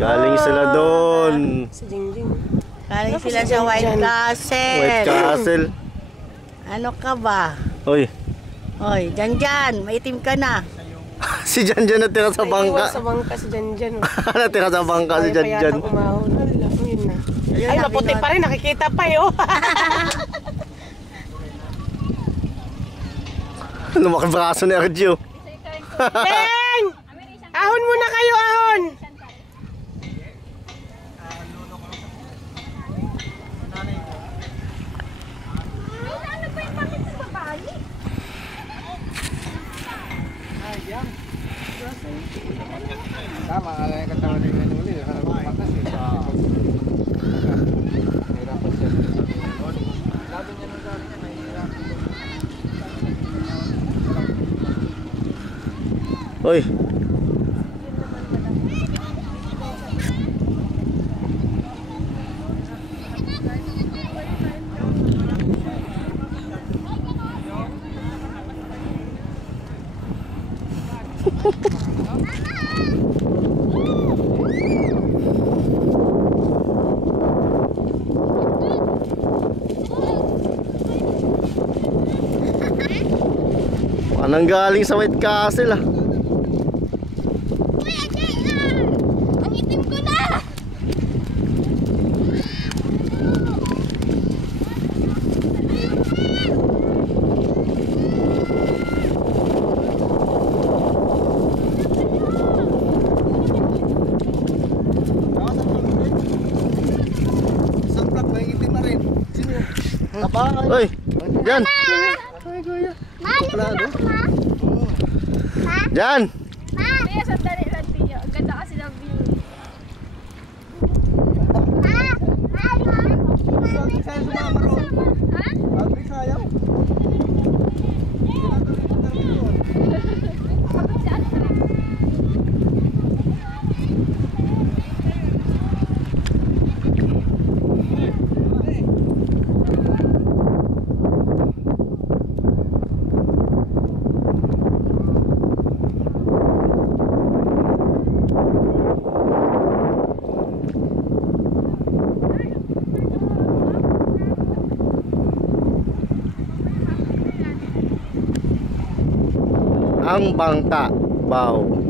Galing sila doon. Si Jingjing. Galing sila sa White Castle. White Castle. Ano ka ba? Oy. Hoy, Janjan, maitim ka na. Si Janjan natira sa bangka. Sa bangka si Janjan. Natira sa bangka si Janjan. Umahon. Yun na. Ay, maputi pa rin. Nakikita pa eh. Lumaki braso ni Arjo. Teng! Ahon muna kayo, ahon! Tama nga lang yung katawan nila nuli. Harap ang matas eh. Nahirapan siya. Sabi niya nung sabi niya, nahihirapan. Oy. Anong galing sa White Castle ah? Kuya Jay, ang itim ko na! isang plak na yung itim na rin. Sino? Aba, Oy. Jan. Jan. Kaya sandali lang tiyo. Ang ganda kasi ng view. sabi sa'yo sumama ron. Ha? Sabi sa'yo. Kapag si Ate rin. Ang bangka. Wow.